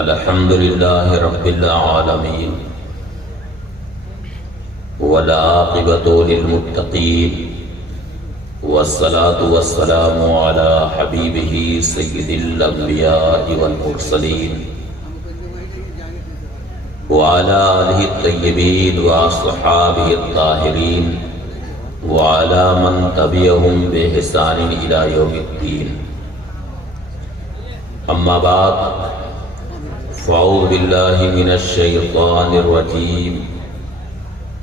الحمد لله رب العالمين والعاقبة للمتقين والصلاة والسلام على حبيبه سيد الأنبياء والمرسلين وعلى آله الطيبين وأصحابه الطاهرين وعلى من تبعهم بإحسان إلى يوم الدين. أما بعد فأعوذ بالله من الشيطان الرجيم.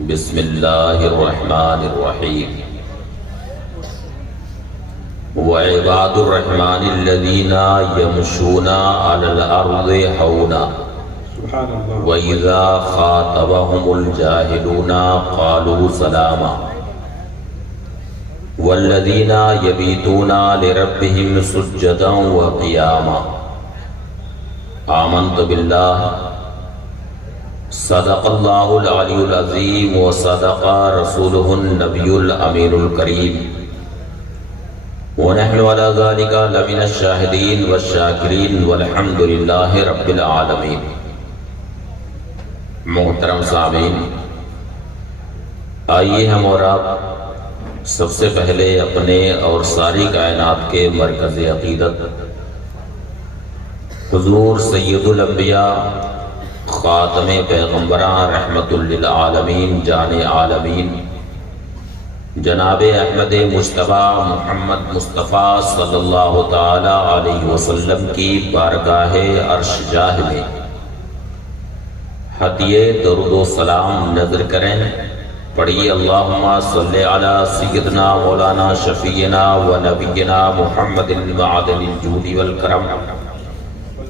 بسم الله الرحمن الرحيم. وعباد الرحمن الذين يمشون على الأرض هونا وإذا خاطبهم الجاهلون قالوا سلاما والذين يبيتون لربهم سجدا وقياما. آمنت بالله صدق الله العلي العظيم وصدق رسوله النبي الأمين الكريم ونحن على ذلك لمن الشاهدين والشاكرين والحمد لله رب العالمين. محترم سامعین، آئیے ہم اور آپ سب سے پہلے اپنے اور ساری کائنات کے مرکز عقیدت حضور سید الانبیاء خاتم پیغمبران رحمت للعالمین جان عالمین جناب احمد مجتبیٰ محمد مصطفیٰ صلی اللہ تعالی علیہ وسلم کی بارگاہ عرش جاہ میں ہدیے درود و سلام نظر کریں. پڑھیے اللہم صلی علی سیدنا مولانا شفیعنا و نبینا محمد معدن الجود والکرم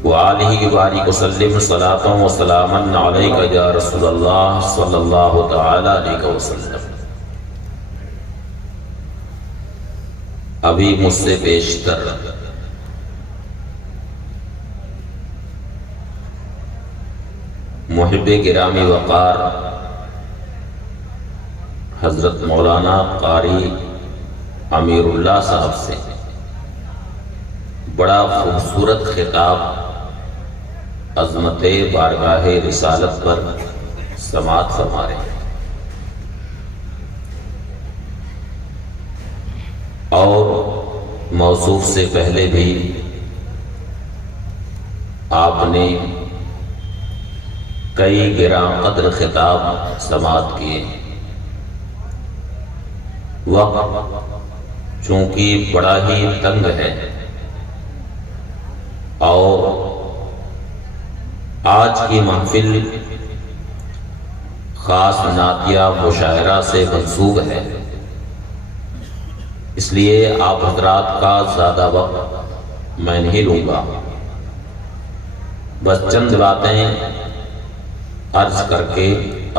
وآلہ وآلہ وسلم صلاۃ و سلاما علیک یا رسول اللہ صلی اللہ تعالی علیہ وسلم. ابھی مجھ سے بیشتر محب گرامی وقار حضرت مولانا قاری امیر اللہ صاحب سے بڑا خوبصورت خطاب عظمت بارگاہ رسالت پر سماعت فرما رہے ہیں، اور موصوف سے پہلے بھی آپ نے کئی گراں قدر خطاب سماعت کیے. وقت چونکہ بڑا ہی تنگ ہے اور آج کی محفل خاص نعتیہ مشاعرہ سے منسوب ہے، اس لیے آپ حضرات کا زیادہ وقت میں نہیں لوں گا. بس چند باتیں عرض کر کے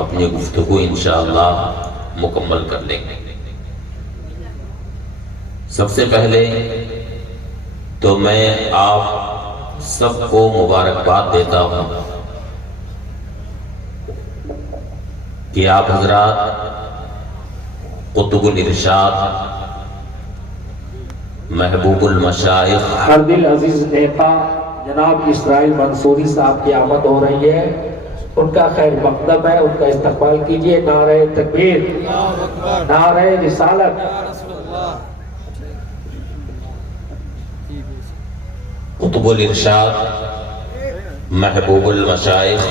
اپنی گفتگو انشاءاللہ مکمل کر لیں گے. سب سے پہلے تو میں آپ سب کو مبارکباد دیتا ہوں کہ آپ حضرات قطب الارشاد محبوب المشائخ ہر دل عزیز نیتا جناب اسرائیل منصوری صاحب کی آمد ہو رہی ہے. ان کا خیر مقدم ہے، ان کا استقبال کیجئے. نعرہ تکبیر، نعرہ رسالت. قطب الارشاد محبوب المشائخ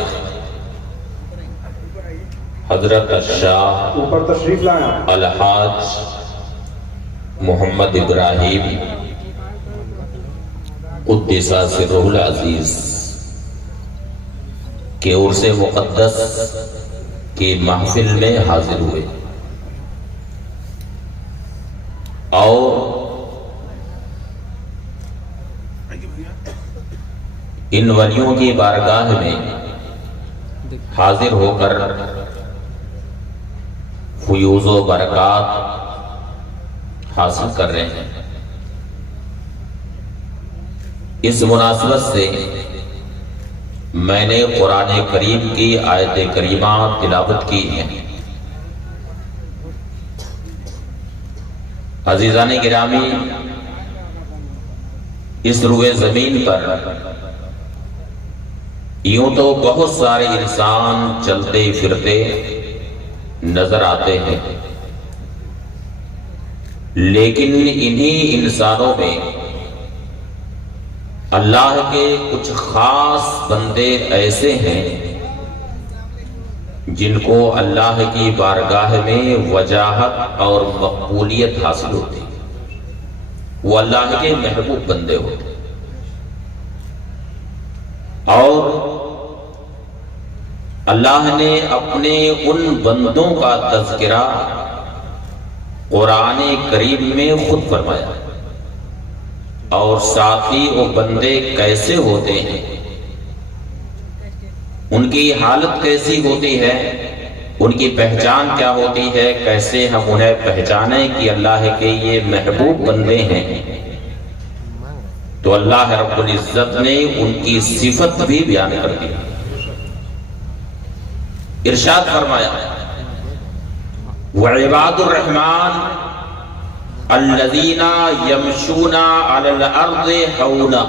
حضرت الشاہ اوپر تشریف لایا الحاج محمد ابراہیم قدس سرہ العزیز کے عرس مقدس کی محفل میں حاضر ہوئے، اور ان ولیوں کی بارگاہ میں حاضر ہو کر فیوز و برکات حاصل کر رہے ہیں. اس مناسبت سے میں نے قرآن کریم کی آیت کریمہ تلاوت کی ہے. عزیزان گرامی، اس روئے زمین پر یوں تو بہت سارے انسان چلتے پھرتے نظر آتے ہیں، لیکن انہی انسانوں میں اللہ کے کچھ خاص بندے ایسے ہیں جن کو اللہ کی بارگاہ میں وجاہت اور مقبولیت حاصل ہوتی، وہ اللہ کے محبوب بندے ہوتے، اور اللہ نے اپنے ان بندوں کا تذکرہ قرآن کریم میں خود فرمایا، اور ساتھ ہی وہ بندے کیسے ہوتے ہیں، ان کی حالت کیسی ہوتی ہے، ان کی پہچان کیا ہوتی ہے، کیسے ہم انہیں پہچانیں کہ اللہ کے یہ محبوب بندے ہیں، تو اللہ رب العزت نے ان کی صفت بھی بیان کر دی۔ ارشاد فرمایا وعباد الرحمن الذین یمشون علی الارض ہونا،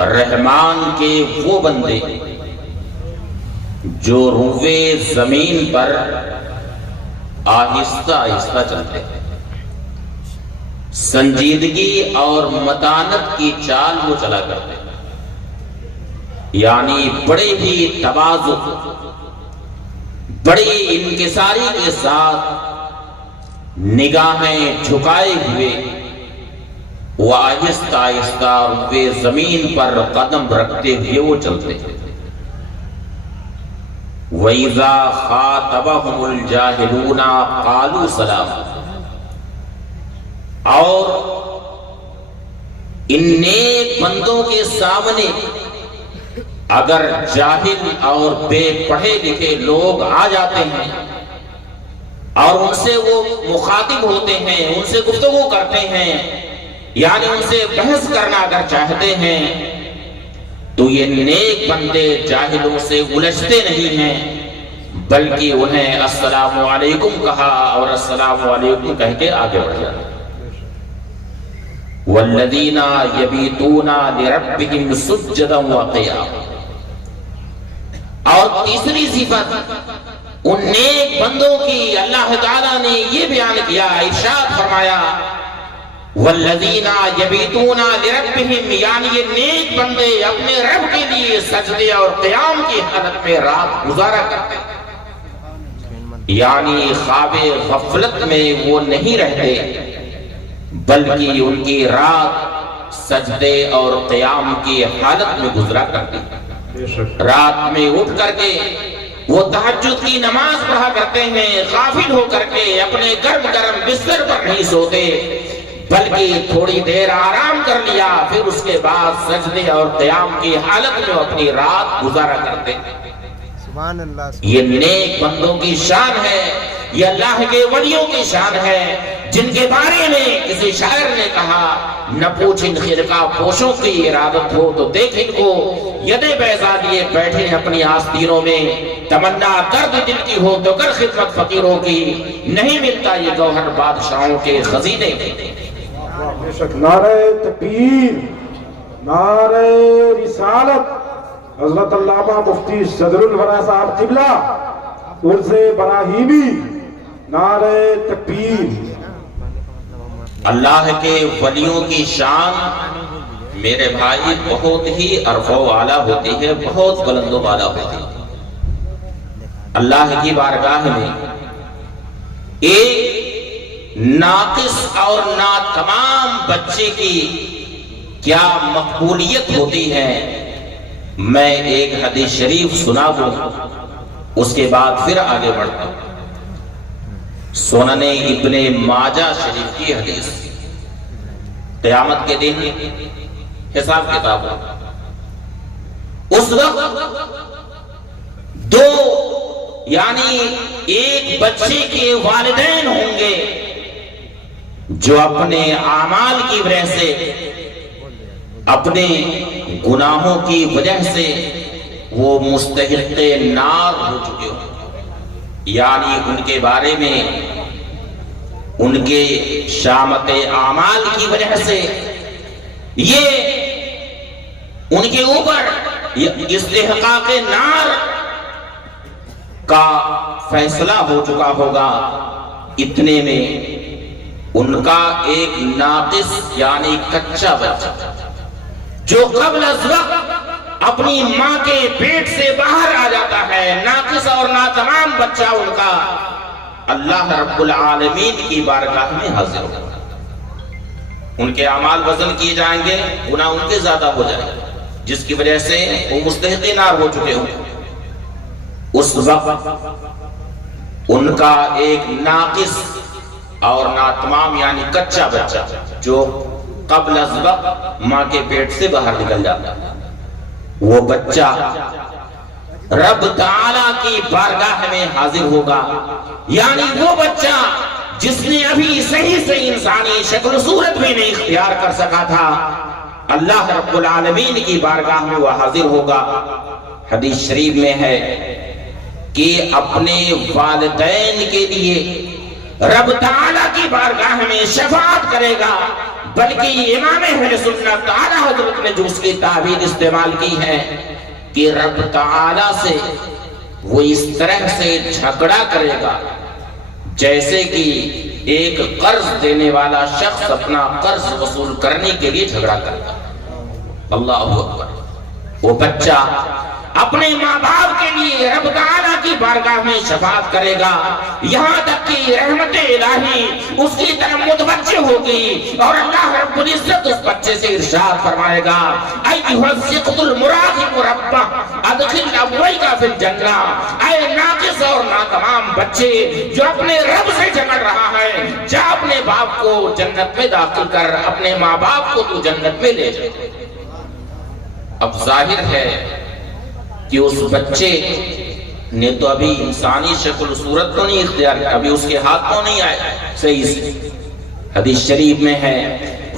رحمان کے وہ بندے جو روئے زمین پر آہستہ آہستہ چلتے ہیں، سنجیدگی اور متانت کی چال وہ چلا کرتے ہیں، یعنی بڑے ہی تواضع، بڑی انکساری کے ساتھ نگاہیں جھکائے ہوئے وہ آہستہ آہستہ روئے زمین پر قدم رکھتے ہوئے وہ چلتے ہیں۔ وَإِذَا خَاطَبَهُمُ الْجَاهِلُونَ قَالُوا سَلَامًا، اور ان نیک بندوں کے سامنے اگر جاہل اور بے پڑھے لکھے لوگ آ جاتے ہیں اور ان سے وہ مخاطب ہوتے ہیں، ان سے گفتگو کرتے ہیں، یعنی ان سے بحث کرنا اگر چاہتے ہیں، تو یہ نیک بندے جاہلوں سے الجھتے نہیں ہیں، بلکہ انہیں السلام علیکم کہا اور السلام علیکم کہہ کے آگے بڑھ جاتے ہیں۔ والذین یبیتون لربہم سجدا وقیاما، اور تیسری صفت ان نیک بندوں کی اللہ تعالیٰ نے یہ بیان کیا، ارشاد فرمایا والذین یبیتون لربہم، یعنی یہ نیک بندے اپنے رب کے لیے سجدے اور قیام کی حالت میں رات گزارا کرتے ہیں، یعنی خواب غفلت میں وہ نہیں رہتے، بلکہ ان کی رات سجدے اور قیام کی حالت میں گزرا کرتی ہے۔ رات میں اٹھ کر کے وہ تہجد کی نماز پڑھا کرتے ہیں، غافل ہو کر کے اپنے گرم گرم بستر پر نہیں سوتے، بلکہ تھوڑی دیر آرام کر لیا، پھر اس کے بعد سجدے اور قیام کی حالت میں اپنی رات گزارا کرتے ہیں۔ سبحان اللہ، یہ نیک بندوں کی شان ہے، یہ اللہ کے ولیوں کی شان ہے، جن کے بارے میں کسی شاعر نے کہا نہ پوچھ ان خرقہ پوشوں کی ارادت ہو تو دیکھ ان کو یدیں بیضا لیے بیٹھے اپنی آستینوں میں، تمنا درد دل کی ہو تو کر خدمت فقیروں کی، نہیں ملتا یہ گوہر بادشاہوں کے خزینے کے۔ بے شک نعرہ تکبیر، نعرہ رسالت، حضرت علامہ مفتی صدر الورا صاحب قبلہ عرض براہیمی، نعرہ تکبیر۔ اللہ کے ولیوں کی شان میرے بھائی بہت ہی عرفہ و اعلیٰ ہوتی ہے، بہت بلند و بالا ہوتی ہے۔ اللہ کی بارگاہ میں ایک ناقص اور ناتمام بچے کی کیا مقبولیت ہوتی ہے، میں ایک حدیث شریف سنا دوں، اس کے بعد پھر آگے بڑھتا ہوں۔ سنن ابن ماجہ شریف کی حدیث، قیامت کے دن حساب کتاب ہوگا، اس وقت دو یعنی ایک بچے کے والدین ہوں گے جو اپنے اعمال کی وجہ سے، اپنے گناہوں کی وجہ سے وہ مستحق نار ہو چکے ہوں، یعنی ان کے بارے میں ان کے شامت اعمال کی وجہ سے یہ ان کے اوپر استحقاق نار کا فیصلہ ہو چکا ہوگا، اتنے میں ان کا ایک ناقص یعنی کچا بچہ جو قبل از وقت اپنی ماں کے پیٹ سے باہر آ جاتا ہے، ناقص اور ناتمام بچہ ان کا اللہ رب العالمین کی بارگاہ میں حاضر ہوگا۔ ان کے اعمال وزن کیے جائیں گے، گناہ ان کے زیادہ ہو جائیں گے، جس کی وجہ سے وہ مستحق نار ہو چکے ہوں۔ اس وقت ان کا ایک ناقص اور ناتمام یعنی کچا بچہ جو قبل از وقت ماں کے پیٹ سے باہر نکل جاتا ہے، وہ بچہ رب تعالیٰ کی بارگاہ میں حاضر ہوگا، یعنی وہ بچہ جس نے ابھی صحیح سے انسانی شکل و صورت بھی نہیں اختیار کر سکا تھا، اللہ رب العالمین کی بارگاہ میں وہ حاضر ہوگا۔ حدیث شریف میں ہے کہ اپنے والدین کے لیے رب تعالیٰ کی بارگاہ میں شفاعت کرے گا، بلکہ امام اہل سنت اعلیٰ حضرت نے جو اس کی تعبیر استعمال کی ہے کہ رب تعالیٰ سے وہ اس طرح سے جھگڑا کرے گا جیسے کہ ایک قرض دینے والا شخص اپنا قرض وصول کرنے کے لیے جھگڑا کرتا ہے۔ اللہ اکبر۔ وہ بچہ اپنے ماں باپ کے لیے رب تعالیٰ کی بارگاہ میں شفاعت کرے گا، یہاں تک کہ رحمت الہی اس کی طرف متوجہ ہوگی، اور اللہ رب العزت اس بچے سے ارشاد فرمائے گا، ایھا الثقۃ المراقب ربہ ادخل ابویک فی الجنہ، اے ناقص اور ناتمام بچے جو اپنے رب سے جھگڑ رہا ہے، جا اپنے باپ کو جنت میں داخل کر، اپنے ماں باپ کو تو جنت میں لے جا۔ اب ظاہر ہے کہ اس بچے نے تو ابھی انسانی شکل و صورت کو نہیں اختیار کیا، ابھی اس کے ہاتھ کو نہیں آئے صحیح سے۔ حدیث شریف میں ہے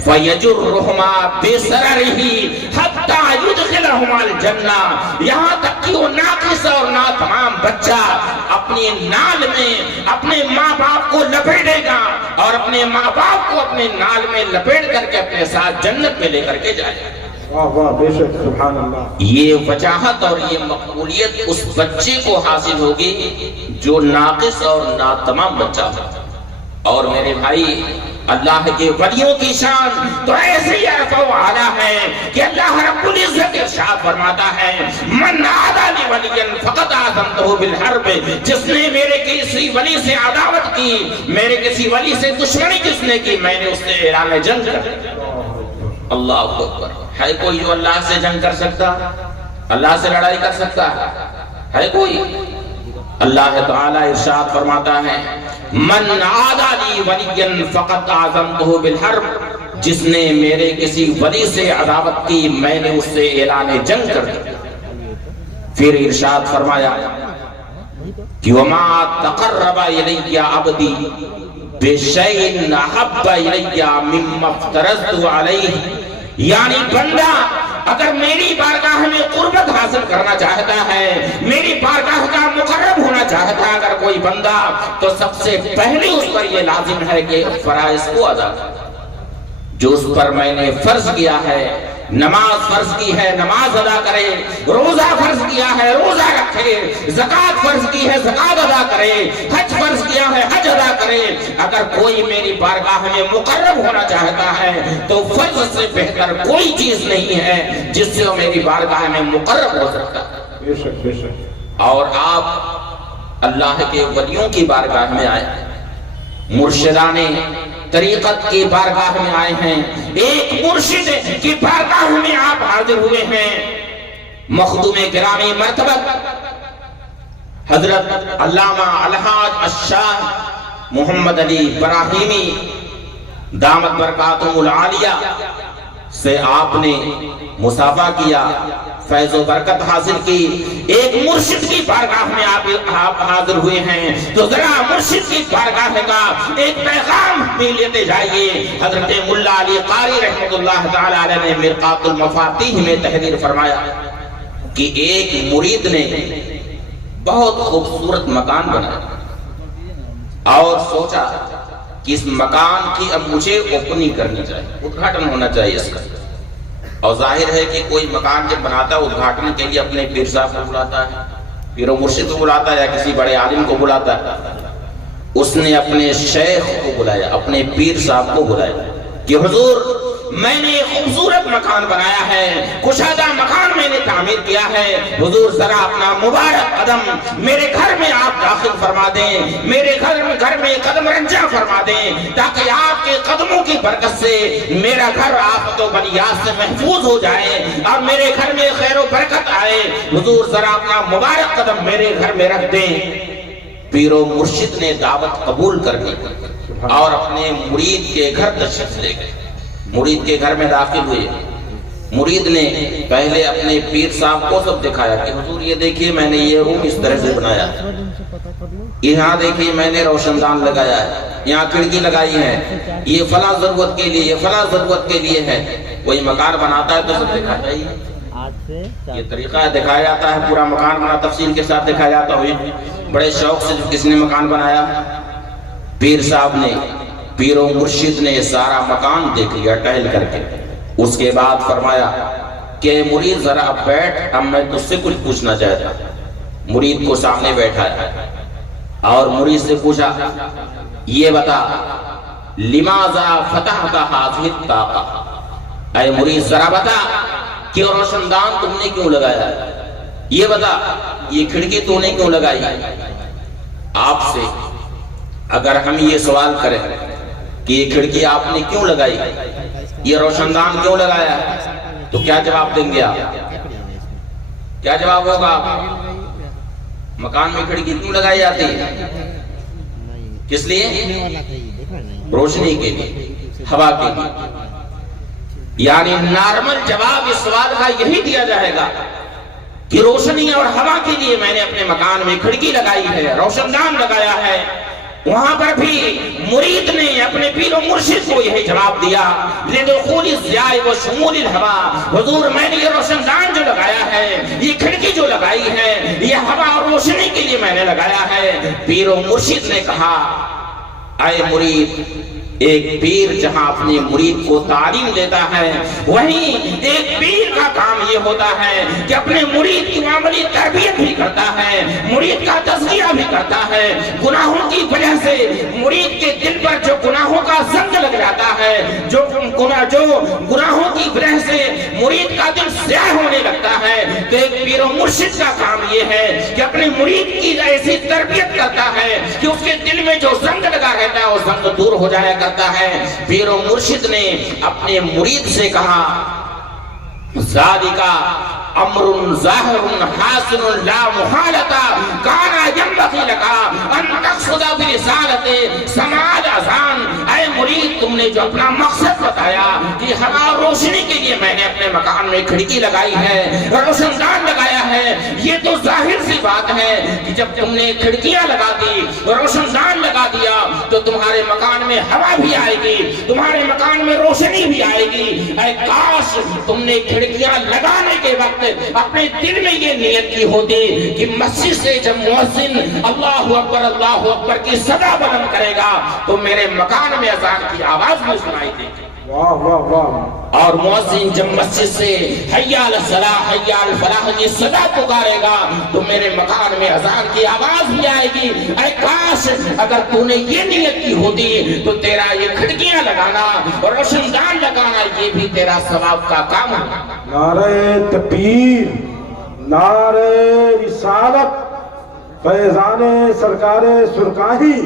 فَيَجُرُّهُمَا بِسَرَرِهِ حَتَّى يُدْخِلَهُمَا الْجَنَّةَ، یہاں تک کہ وہ ناقص اور ناتمام بچہ اپنے نال میں اپنے ماں باپ کو لپیٹے گا، اور اپنے ماں باپ کو اپنے نال میں لپیٹ کر کے اپنے ساتھ جنت میں لے کر کے جائے گا۔ واہ واہ، بے شک، سبحان اللہ۔ یہ وجاہت اور یہ مقبولیت اس بچے کو حاصل ہوگی جو ناقص اور ناتمام بچہ ہوگا۔ اور میرے بھائی، اللہ کے ولیوں کی شان تو ایسی عرف و اعلیٰ ہے کہ اللہ رب العزت ارشاد فرماتا ہے، من عادى لي وليا فقد آذنته بالحرب، جس نے میرے کسی ولی سے عداوت کی، میرے کسی ولی سے دشمنی جس نے کی، میں نے اس سے اعلان جنگ کر دیا۔ اللہ اکبر۔ ہے کوئی جو اللہ سے جنگ کر سکتا، اللہ سے لڑائی کر سکتا ہے کوئی؟ اللہ تعالیٰ ارشاد فرماتا ہے، من عادى لي وليا فقد آذنته بالحرب، جس نے میرے کسی ولی سے عداوت کی، میں نے اس سے اعلان جنگ کر دیا۔ پھر ارشاد فرمایا کہ وما تقرب الی عبدی بشیء احب الی مما افترضت علیہ، یعنی بندہ اگر میری بارگاہ میں قربت حاصل کرنا چاہتا ہے، میری بارگاہ کا مقرب ہونا چاہتا ہے اگر کوئی بندہ، تو سب سے پہلے اس پر یہ لازم ہے کہ فرائض کو ادا کرے، جو اس پر میں نے فرض کیا ہے۔ نماز فرض کی ہے، نماز ادا کرے، روزہ فرض کیا ہے، روزہ رکھے، زکوٰۃ فرض کی ہے، زکوٰۃ ادا کرے، حج فرض کیا ہے، حج ادا کرے۔ اگر کوئی میری بارگاہ میں مقرب ہونا چاہتا ہے تو فرض سے بہتر کوئی چیز نہیں ہے جس سے وہ میری بارگاہ میں مقرب ہو سکتا ہے۔ بے شک، بے شک۔ اور آپ اللہ کے ولیوں کی بارگاہ میں آئے، مرشدان طریقت کی بارگاہ میں آئے ہیں، ایک مرشد کی بارگاہ میں آپ حاضر ہوئے ہیں۔ مخدوم گرامی مرتبت حضرت علامہ الحاج الشاہ محمد علی ابراہیمی دامت برکاتہم العالیہ سے آپ نے مصافحہ کیا، فیض و برکت حاصل کی، ایک مرشد کی بارگاہ میں آپ حاضر ہوئے ہیں، تو ذرا مرشد کی بارگاہ کا ایک پیغام بھی لیتے جائیے۔ حضرت ملا علی قاری رحمت اللہ تعالی علیہ نے مرقات المفاتیح میں تحریر فرمایا کہ ایک مرید نے بہت خوبصورت مکان بنایا اور سوچا کہ اس مکان کی اب مجھے اوپننگ کرنی چاہیے، ادھاٹن ہونا چاہیے اس کا، اور ظاہر ہے کہ کوئی مکان جب بناتا ہے ادھاٹن کے لیے اپنے پیر صاحب کو بلاتا ہے، پیر و مرشد کو بلاتا ہے، یا کسی بڑے عالم کو بلاتا ہے۔ اس نے اپنے شیخ کو بلایا، اپنے پیر صاحب کو بلایا کہ حضور میں نے ایک خوبصورت مکان بنایا ہے، کشادہ مکان میں نے تعمیر کیا ہے، حضور ذرا اپنا مبارک قدم میرے گھر میں آپ داخل فرما دیں، میرے گھر میں قدم رنجہ فرما دیں، تاکہ آپ کے قدموں کی برکت سے میرا گھر آفت و بلیات سے محفوظ ہو جائے اور میرے گھر میں خیر و برکت آئے، حضور ذرا اپنا مبارک قدم میرے گھر میں رکھ دیں۔ پیر و مرشد نے دعوت قبول کر لی اور اپنے مرید کے گھر تشریف لے گئے، مرید کے گھر میں داخل ہوئے۔ مرید نے پہلے اپنے پیر صاحب کو سب دکھایا کہ حضور یہ دیکھیے میں نے یہ روم اس طرح سے بنایا، یہاں دیکھیے میں نے روشن دان لگایا ہے، یہاں کھڑکی لگائی ہے، یہ فلاں ضرورت کے لیے، یہ فلاں ضرورت کے لیے ہے۔ کوئی مکان بناتا ہے تو سب دکھاتا ہی ہے، یہ طریقہ ہے، دکھایا جاتا ہے، پورا مکان بنا تفصیل کے ساتھ دکھایا جاتا ہوئے بڑے شوق سے کس نے مکان بنایا؟ پیر صاحب نے، پیر و مرشد نے سارا مکان دیکھ لیا ٹہل کر کے۔ اس کے بعد فرمایا کہ مرید ذرا اب بیٹھ، اب میں تجھ سے کچھ پوچھنا چاہتا۔ مرید کو سامنے بیٹھایا اور مرید سے پوچھا یہ بتا لماذا فتحت هذه الطاقة، اے مرید ذرا بتا کہ روشن دان تم نے کیوں لگایا ہے، یہ بتا یہ کھڑکی تو نے کیوں لگائی۔ آپ سے اگر ہم یہ سوال کریں کہ یہ کھڑکی آپ نے کیوں لگائی، یہ روشن دان کیوں لگایا، تو کیا جواب دیں گے آپ؟ کیا جواب ہوگا؟ مکان میں کھڑکی کیوں لگائی جاتی ہے؟ کس لیے؟ روشنی کے لیے، ہوا کے لیے۔ یعنی نارمل جواب اس سوال کا یہی دیا جائے گا کہ روشنی اور ہوا کے لیے میں نے اپنے مکان میں کھڑکی لگائی ہے، روشن دان لگایا ہے۔ وہاں پر بھی مرید نے اپنے پیر و مرشد کو یہی جواب دیا لدخول الضیاء و شمول الہوا، حضور میں نے یہ روشن دان جو لگایا ہے، یہ کھڑکی جو لگائی ہے، یہ ہوا اور روشنی کے لیے میں نے لگایا ہے۔ پیر و مرشد نے کہا اے مرید، ایک پیر جہاں اپنے مرید کو تعلیم دیتا ہے، وہیں ایک پیر کا کام یہ ہوتا ہے کہ اپنے مرید کی عملی تربیت بھی کرتا ہے، مرید کا تزکیہ بھی کرتا ہے۔ گناہوں کی وجہ سے مرید کے دل پر جو گناہوں کا زنگ لگ جاتا ہے، جو گناہوں کی وجہ سے مرید کا دل سیاہ ہونے لگتا ہے، تو ایک پیر و مرشد کا کام یہ ہے کہ اپنے مرید کی ایسی تربیت کرتا ہے کہ اس کے دل میں جو زنگ لگا رہتا ہے وہ زنگ دور ہو جائے کرتا ہے۔ پیر و مرشد نے اپنے مرید سے کہا ذالکا امر ظاہر حاصل لا محالتا کانا ینبغی لکا ان تقصد برسالت سماع الاذان۔ اے مرید، تم نے جو اپنا مقصد بتایا کہ ہوا روشنی کے لیے میں نے اپنے مکان میں کھڑکی لگائی ہے، روشن دان لگایا ہے، یہ تو ظاہر سی بات ہے کہ جب تم نے کھڑکیاں لگا دی، روشن دان لگا دیا، تو تمہارے مکان میں ہوا بھی آئے گی، تمہارے مکان میں روشنی بھی آئے گی۔ اے کاش تم نے کھڑکیاں لگانے کے وقت اپنے دل میں یہ نیت کی ہوتی کہ مسجد سے جب مؤذن اللہ اکبر کی صدا بلند کرے گا تو میرے مکان میں اذان کی آواز بھی سنائی دے گی۔ واہ واہ واہ۔ اور مؤذن جب مسجد سے حی علی الصلاۃ حی علی الفلاح کی صدا پکارے گا تو میرے مکان میں اذان کی آواز بھی آئے گی۔ اے کاش اگر تو نے یہ نیت کی ہوتی تو تیرا یہ کھڑکیاں لگانا اور روشن دان لگانا یہ بھی تیرا ثواب کا کام ہے۔ نعرہ تکبیر، نعرہ رسالت، فیضان سرکار سرکاہی،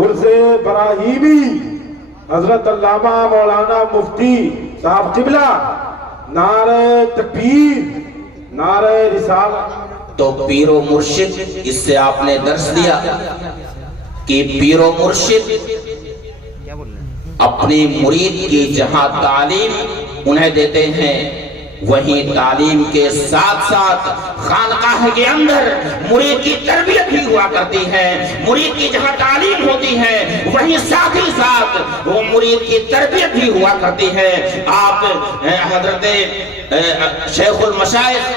عرض براہیمی، حضرت علامہ مولانا مفتی صاحب قبلہ، نعرہ تکبیر، نعرہ رسالت۔ تو پیر و مرشد، اس سے آپ نے درس دیا کہ پیر و مرشد اپنی مرید کی جہاں تعلیم انہیں دیتے ہیں، وہیں تعلیم کے ساتھ ساتھ خانقاہ کے اندر مرید کی تربیت بھی ہوا کرتی ہے۔ مرید کی جہاں تعلیم ہوتی ہے وہیں ساتھ ہی ساتھ وہ مرید کی تربیت بھی ہوا کرتی ہے۔ آپ حضرت شیخ المشائخ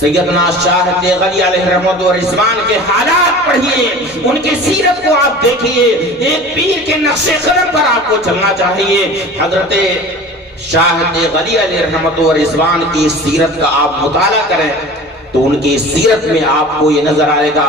سیدنا شاہ تیغلی علیہ رحمت و رضوان کے حالات پڑھیے، ان کی سیرت کو آپ دیکھیے، ایک پیر کے نقش قدم پر آپ کو چلنا چاہیے۔ حضرت شاہد غلی علیہ رحمت و رضوان کی سیرت کا آپ مطالعہ کریں تو ان کی سیرت میں آپ کو یہ نظر آئے گا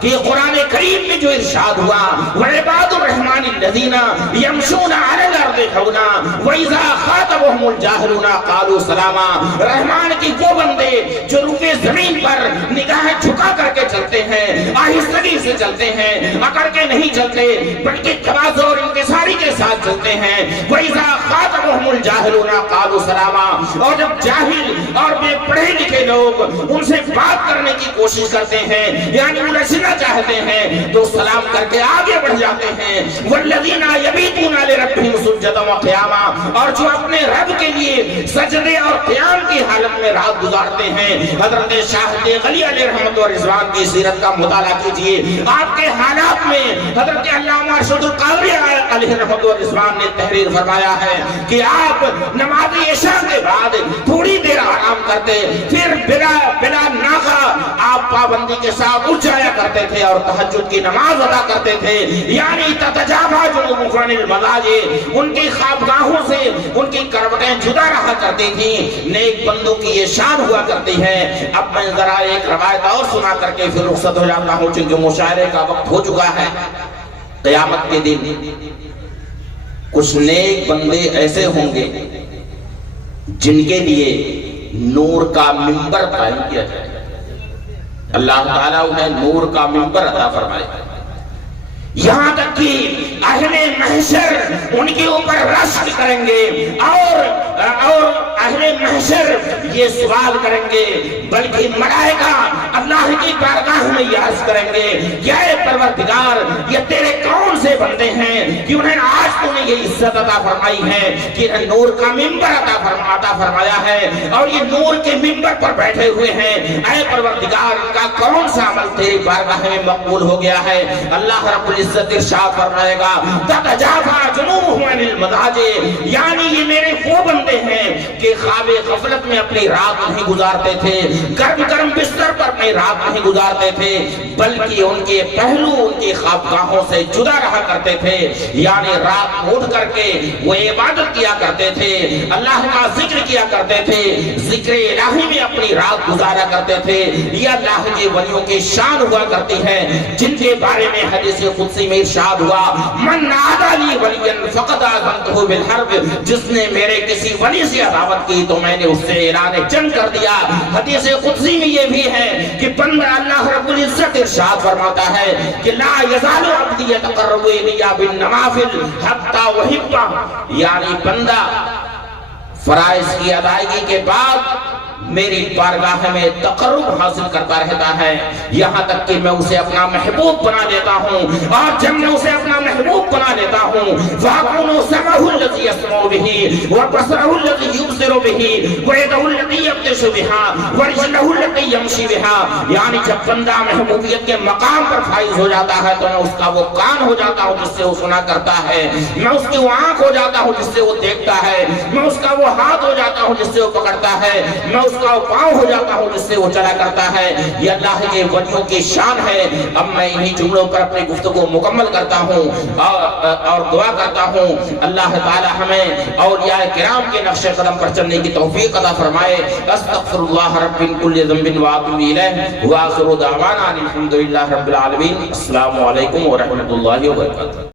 کہ قرآن کریم میں جو ارشاد ہوا وَعِبَادُ الرَّحْمَنِ الَّذِينَ يَمْشُونَ عَلَى الْأَرْضِ هَوْنًا وَإِذَا خَاطَبَهُمُ الْجَاهِلُونَ قَالُوا سَلَامًا۔ رحمان کی وہ بندے جو روئے زمین پر نگاہیں جھکا کر کے چلتے ہیں، آہستگی سے چلتے ہیں، اکڑ کے نہیں چلتے بلکہ تواضع اور انکساری کے ساتھ چلتے ہیں۔ وَإِذَا خَاطَبَهُمُ الْجَاهِلُونَ قَالُوا سَلَامًا، اور جب جاہل اور بے پڑھے لکھے لوگ ان سے بات کرنے کی کوشش کرتے ہیں یعنی الجھنا چاہتے ہیں تو سلام کر کے آگے بڑھ جاتے ہیں۔ والذین یبیتون لربہم سجدا وقیاما، اور جو اپنے رب کے لیے سجدے اور قیام کی حالت میں رات گزارتے ہیں۔ حضرت شاہد غلی علیہ رحمت و رضوان کی سیرت کا مطالعہ کیجئے، آپ کے حالات میں حضرت علامہ ارشد القادری علیہ رحمت و رضوان نے تحریر فرمایا ہے کہ آپ نماز عشاء کے بعد تھوڑی دیر آرام کرتے، پھر بلا ناغہ آپ پابندی کے ساتھ اٹھ جایا کرتے تھے اور تہجد کی نماز ادا کرتے تھے، یعنی تتجافا جنوبہم عن المضاجع، ان کی خوابگاہوں سے ان کی کروٹیں جدا رہا کرتی تھیں۔ نیک بندوں کی یہ شان ہوا کرتی ہے۔ اب میں ذرا ایک روایت اور سنا کر کے پھر رخصت ہو جاتا ہوں چونکہ مشاعرے کا وقت ہو چکا ہے۔ قیامت کے دن کچھ نیک بندے ایسے ہوں گے جن کے لیے نور کا منبر قائم کیا جائے، اللہ تعالیٰ انہیں نور کا منبر عطا فرمائے، یہاں تک کہ اہل محشر ان کے اوپر رشک کریں گے اور اہل محشر یہ سوال کریں گے، بلکہ ملائکہ اللہ کی بارگاہ میں یہ عرض کریں گے کہ اے پروردگار یہ تیرے کون سے بندے ہیں کہ انہیں آج تو نے یہ عزت عطا فرمائی ہے کہ انہیں نور کا منبر عطا فرمایا ہے اور یہ نور کے منبر پر بیٹھے ہوئے ہیں، اے پروردگار ان کا کون سا عمل تیری بارگاہ میں مقبول ہو گیا ہے۔ اللہ رب العزت ارشاد فرمائے گا تتجافا جنوبہم عن المضاجع، یعنی یہ میرے وہ بندے ہیں کہ خواب غفلت میں اپنی رات نہیں گزارتے تھے، گرم گرم بستر پر اپنی رات نہیں گزارتے تھے، بلکہ ان کے پہلو ان کی خوابگاہوں سے جدا رہا کرتے تھے، یعنی رات اٹھ کر کے وہ عبادت کیا کرتے تھے، اللہ کا ذکر کیا کرتے تھے، ذکر الہی میں اپنی رات گزارا کرتے تھے۔ یہ اللہ کے ولیوں کی شان ہوا کرتی ہے جن کے بارے میں حدیث قدسی میں ارشاد ہوا من نادى لي وليا فقد آذنته بالحرب، جس نے میرے کسی ولی سے عداوت کی تو میں نے اس سے اعلان جنگ کر دیا۔ حدیث قدسی میں یہ بھی ہے کہ بندہ اللہ رب العزت ارشاد فرماتا ہے کہ لا يزال عبدي يتقرب الي بالنوافل حتى احبه، یعنی بندہ فرائض کی ادائیگی کے بعد میری بارگاہ میں تقرب حاصل کرتا رہتا ہے، یہاں تک کہ میں اسے اپنا محبوب بنا لیتا ہوں، اور جب میں اسے اپنا محبوب بنا لیتا ہوں فَأَكُونُ سَمْعَهُ الَّذِي يَسْمَعُ بِهِ وَبَصَرَهُ الَّذِي يُبْصِرُ بِهِ وَيَدَهُ الَّتِي يَبْطِشُ بِهَا وَرِجْلَهُ الَّتِي يَمْشِي بِهَا، یعنی جب بندہ محبوبیت کے مقام پر فائز ہو جاتا ہے تو میں اس کا وہ کان ہو جاتا ہوں جس سے وہ سنا کرتا ہے، میں اس کی وہ آنکھ ہو جاتا ہوں جس سے وہ دیکھتا ہے، میں اس کا وہ ہاتھ ہو جاتا ہوں جس سے وہ پکڑتا ہے، میں اس کا پاؤں ہو جاتا ہوں جس سے وہ چلا کرتا ہے۔ یہ اللہ کے ولیوں کی شان ہے۔ اب میں انہی جملوں پر اپنی گفتگو مکمل کرتا ہوں اور دعا کرتا ہوں اللہ تعالی ہمیں اولیاء کرام کے نقش قدم پر چلنے کی توفیق عطا فرمائے۔ استغفر اللہ رب من کل ذنب واتوب الیہ وآخر دعوانا الحمد للہ رب العالمین۔ السلام علیکم ورحمۃ اللہ وبرکاتہ۔